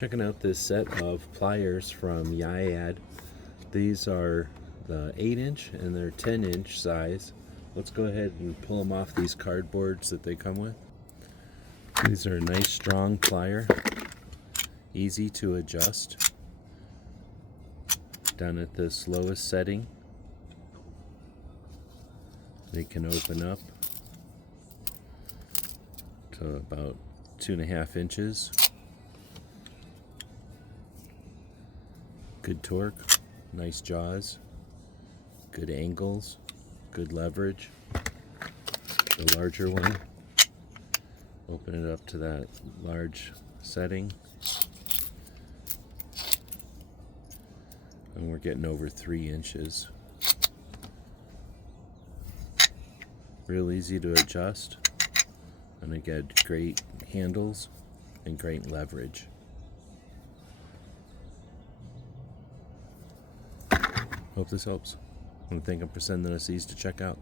Checking out this set of pliers from Yayad. These are the 8-inch and they're 10-inch size. Let's go ahead and pull them off these cardboards that they come with. These are a nice strong plier, easy to adjust. Down at this lowest setting, they can open up to about 2.5 inches. Good torque, nice jaws, good angles, good leverage. The larger one, open it up to that large setting, and we're getting over 3 inches. Real easy to adjust, and I get great handles and great leverage. Hope this helps. I want to thank them for sending us these to check out.